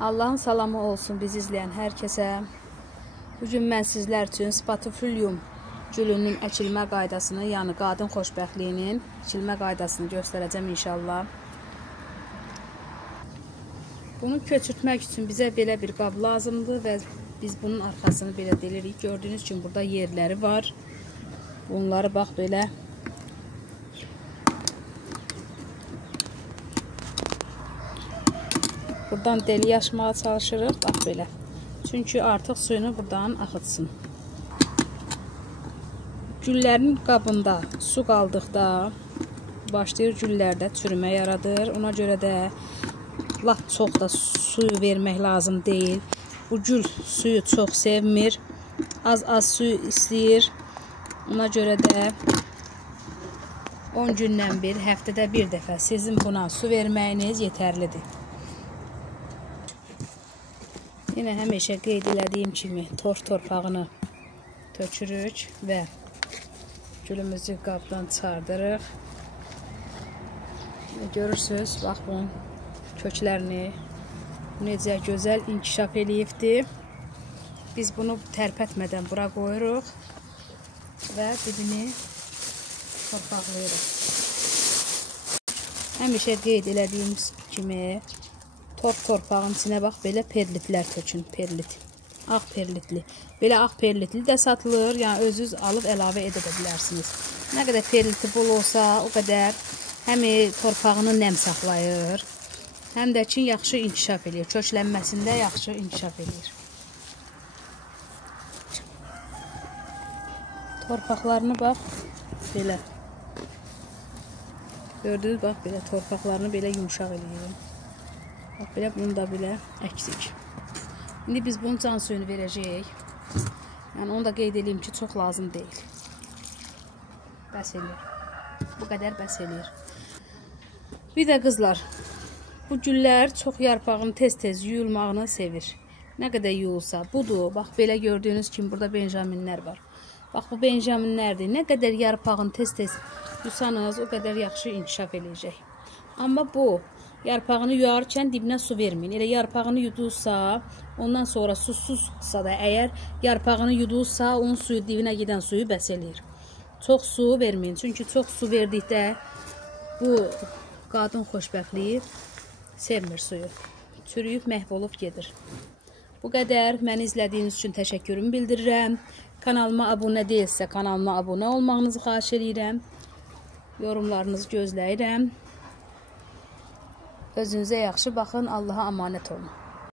Allahın salamı olsun bizi izləyən hər kəsə. Bugün mən sizlər üçün Spatufilium gülünün əkilmə qaydasını, yəni qadın xoşbəxtliyinin əkilmə qaydasını göstərəcəm inşallah. Bunu köçürtmək üçün bizə belə bir qab lazımdır və biz bunun arxasını belə delirik. Gördüyünüz kimi burada yerləri var. Bunları bax belə buradan delik açmağa çalışırıq, bax belə. Çünki artıq suyunu buradan axıtsın. Güllərin qabında su qaldıqda başlayır güllərdə çürümə yaradır. Ona görə də lap çox da suyu vermək lazım deyil. Bu gül suyu çox sevmir. Az suyu istəyir. Ona görə də 10 gündən bir, həftədə bir dəfə sizin buna su verməyiniz yetərlidir. Yine həmişə qeyd elədiyim kimi torpağını tökürük və gülümüzü qabdan çıxardırıq. Görürsünüz, bax bunun köklərini necə gözəl inkişaf eləyibdir. Biz bunu tərpətmədən bura qoyuruq və dibini torpaqlayırıq. Həmişə qeyd elədiyimiz kimi torpağın içine bax belə perlitlər tökün, perlit. Ağ perlitli. Belə ağ perlitli də satılır, yəni özünüz alıb əlavə edə bilərsiniz. Nə qədər perliti bol olsa, o qədər həm torpağını nəm saxlayır, həm də ki yaxşı inkişaf edir. Köklənməsində yaxşı inkişaf edir. Torpaqlarını bax belə. Gördünüz, bax belə torpaqlarını belə yumuşaq eləyir. Bax belə, bunu da belə əksik. İndi biz bunun can suyunu verəcəyik. Yəni onu da qeyd edeyim ki, çox lazım deyil. Bəs eləyir. Bu qədər bəs eləyir. Bir də qızlar, bu güllər çox yarpağını tez-tez yuyulmağını sevir. Nə qədər yuyulsa, budur. Bax belə gördüyünüz kimi burada benjaminlər var. Bax bu benjaminlərdir. Nə qədər yarpağını tez-tez yusanız, o qədər yaxşı inkişaf eləyəcək. Amma bu yarpağını yuyarkən dibinə su verməyin. Elə yarpağını yudursa, ondan sonra susuzsa da əgər yarpağını yudursa, onun suyu dibinə gedən suyu bəs eləyir. Çox su verməyin. Çünki çox su verdikdə bu qadın xoşbəxtliyi sevmir suyu. Çürüyüb məhv olub gedir. Bu qədər. Məni izlədiyiniz üçün təşəkkürümü bildirirəm. Kanalıma abunə deyilsə, kanalıma abunə olmağınızı xahiş edirəm. Yorumlarınızı gözləyirəm. Özünüzə yaxşı baxın, Allaha əmanət olun.